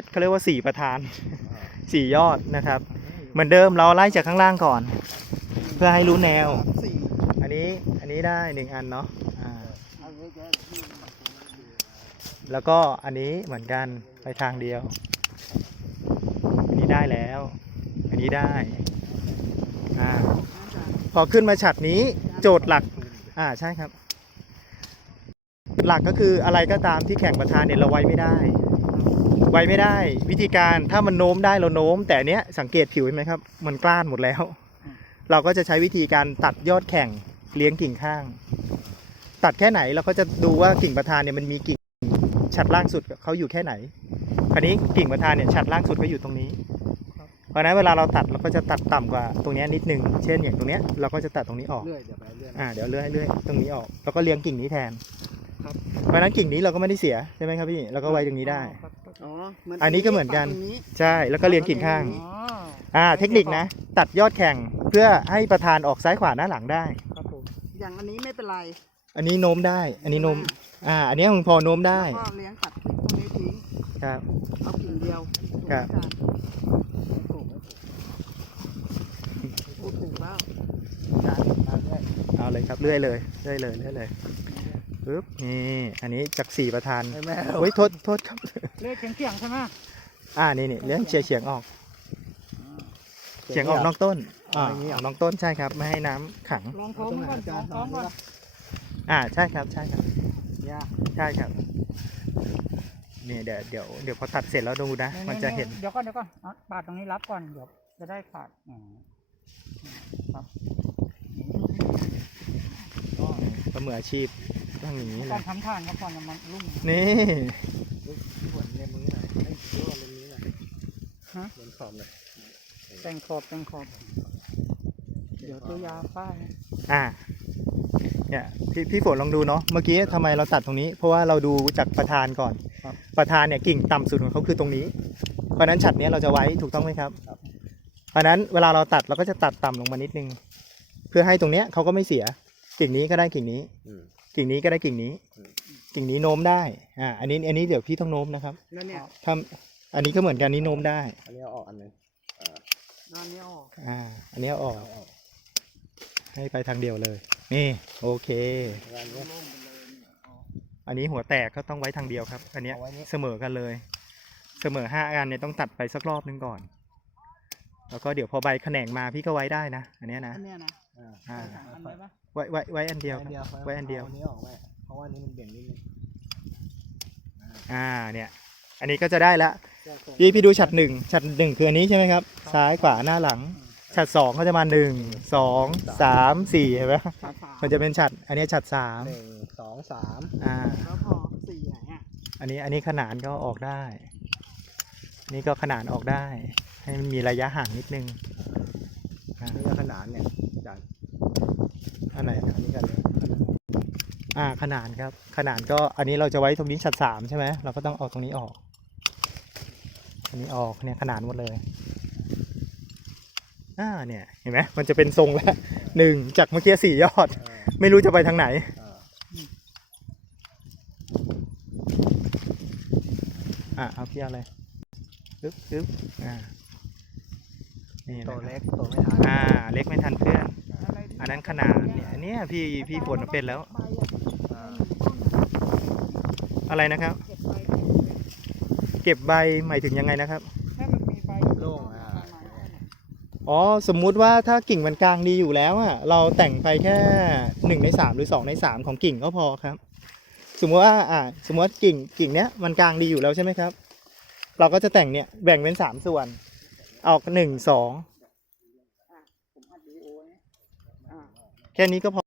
สเขาเรียกว่าสี่ประธานสี่ยอดนะครับ เหมือนเดิมเราไล่จากข้างล่างก่อน เพื่อให้รู้แนวสามสี่อันนี้อันนี้ได้หนึ่งอันเนาะอ่าเอาไว้แกที่แล้วก็อันนี้เหมือนกันไปทางเดียว อันนี้ได้แล้ว อันนี้ได้อ่าพอขึ้นมาฉัดนี้โจทย์หลัก อ่าใช่ครับ หลักก็คืออะไรก็ตามที่แข่งประธานเนี่ยเราไว้ไม่ได้ ไว้ไม่ได้ วิธีการถ้ามันโน้มได้เราโน้ม แต่อันเนี้ยสังเกตผิวเห็นไหมครับ มันกล้านหมดแล้ว เราก็จะใช้วิธีการตัดยอดแข่งเลี้ยงกิ่งข้าง ตัดแค่ไหนเราก็จะดูว่ากิ่งประธานเนี่ยมันมีกิ่งฉัดล่างสุดเขาอยู่แค่ไหนคราวนี้กิ่งประธานเนี่ยฉัดล่างสุดก็อยู่ตรงนี้เพราะฉะนั้นเวลาเราตัดเราก็จะตัดต่ำกว่าตรงเนี้ยนิดนึง เช่นอย่างตรงเนี้ยเราก็จะตัดตรงนี้ออกเลื่อยเดี๋ยวไปเลื่อยอ่าเดี๋ยวเลื่อยเลื่อยตรงนี้ออกแล้วก็เลี้ยงกิ่งนี้แทนครับเพราะฉะนั้นกิ่งนี้เราก็ไม่ได้เสียใช่ไหมครับพี่เราก็ไว้ตรงนี้ได้ อ๋ออันนี้ก็เหมือนกัน ตรงนี้ใช่แล้วก็เลี้ยงกิ่งข้าง อ๋ออ่า เทคนิคนะ ตัดยอดแข่งเพื่อให้ประธานออกซ้ายขวาหน้าหลังได้ ครับผมอย่างอันนี้ไม่เป็นไรอันนี้โน้มได้ อันนี้โน้มอ่า อันนี้มึงพอโน้มได้แล้วก็เลี้ยงตัดพวกนี้ทิ้งครับ เอากิ่งเดียวครับพูดถูกแล้วเอาเลยครับเลื่อยเลยเลื่อยเลยเลื่อยเลย ปึ๊บนี่อันนี้จากสี่ประธานแม่โอ้ยโทษโทษครับ เลื่อยเฉียงๆใช่ไหมอ่านี่นี่เลี้ยงเฉียงเฉียงออกเฉียงออกนอกต้นอ่าออกนอกต้นใช่ครับไม่ให้น้ำขัง ลองโค้งก่อนลองโค้งก่อนอ่าใช่ครับใช่ครับยากใช่ครับนี่เดี๋ยวเดี๋ยวเดี๋ยวพอตัดเสร็จแล้วดูนะ มันจะเห็นเดี๋ยวก่อนเดี๋ยวก่อนเอาปาดตรงนี้รับก่อนเดี๋ยวจะได้ขาดอ่าครับ ก็มืออาชีพ ต้องอย่างนี้เลก่อยนทำทานก็ก่อนจะมันรุ่งนี่ผลในมือหน่อยให้รู้ว่าเป็นนี้หน่อยฮะบนขอบเลยแต่งขอบแต่งขอบ เดี๋ยวตัวยาป้ายอ่าเนี่ยพี่พี่ฝนลองดูเนาะเมื่อกี้ทำไมเราตัดตรงนี้ เพราะว่าเราดูจากประธานก่อนประธานเนี่ยกิ่งต่ำสุดของเขาคือตรงนี้ เพราะฉะนั้นฉัดเนี้ยเราจะไว้ถูกต้องไหมครับ เพราะฉะนั้นเวลาเราตัดเราก็จะตัดต่ำลงมานิดนึง เพื่อให้ตรงเนี้ยเขาก็ไม่เสียกิ่งนี้ก็ได้กิ่งนี้ อืม กิ่งนี้ก็ได้กิ่งนี้อืมกิ่งนี้โน้มได้ อ่า อันนี้ อันนี้เดี๋ยวพี่ต้องโน้มนะครับแล้วเนี่ยทำอันนี้ก็เหมือนกันนี้โน้มได้ อันนี้เอาออกอันหนึงอ่าด้านนี้ออกอ่า อันนี้เอาออก เอาออกให้ไปทางเดียวเลย นี่ โอเคด้านนี้อันนี้หัวแตกก็ต้องไว้ทางเดียวครับ อันเนี้ยเอาไว้นี่ เสมอกันเลย เสมอห้าอันเนี่ยต้องตัดไปสักรอบนึงก่อน แล้วก็เดี๋ยวพอใบแขนงมาพี่ก็ไว้ได้นะ อันเนี้ยนะ อันเนี้ยนะ อ่าอ่าอันได้ปะไว้ไว้ไว้อันเดียวอันครับเดียวไว้อันเดียวาอันนี้ออกไว้เพราะว่าอันนี้มันเบี่ยงนิดนึงอ่าเนี่ย อันนี้ก็จะได้ละพี่พี่ดูฉัดหนึ่งฉัดหนึ่งคืออันนี้ใช่ไหมครับ ซ้ายขวาหน้าหลังฉัดสองก็จะมาหนึ่งสองสามสี่เห็นไหมสามสามมันจะเป็นฉัดอันนี้ฉัดสามหนึ่งสองสามอ่า แล้วพอสี่ไหนอะอันนี้อันนี้ขนานก็ออกได้ นี่ก็ขนานออกได้ ให้มันมีระยะห่างนิดนึงอ่า นี่ก็ขนานเนี่ย จากอันไหนอันนี้กันเลยอ่าขนานครับ ขนานก็อันนี้เราจะไว้ตรงนี้ฉัดสามใช่ไหมเราก็ต้องเอาตรงนี้ออก อันนี้ออกเนี่ยขนานหมดเลยอ่าเนี่ยเห็นไหมมันจะเป็นทรงแล้วหนึ่งจากเมื่อกี้สี่ยอดเออไม่รู้จะไปทางไหนเอออะเอาพี่เอาเลยปึ๊บปึ๊บอ่านี่ตัวนะครับเล็กตัวไม่ทันอ่า เล็กไม่ทันเพื่อนอันนั้นขนาด เนี่ยอันเนี้ยพี่พี่ฝนมาเป็นแล้วอ่าอะไรนะครับ เก็บใบหมายถึงยังไงนะครับ ให้มันมีใบโล่งอ่าอ๋อสมมุติว่าถ้ากิ่งมันกลางดีอยู่แล้วอะเราแต่งไปแค่หนึ่งในสามหรือสองในสามของกิ่งก็พอครับ สมมติว่าอ่าสมมติว่ากิ่งกิ่งเนี้ยมันกลางดีอยู่แล้วใช่ไหมครับ เราก็จะแต่งเนี่ยแบ่งเป็นสามส่วน ออกหนึ่งสอง ผมอัดวีดีโอไว้อ่า แค่นี้ก็พอ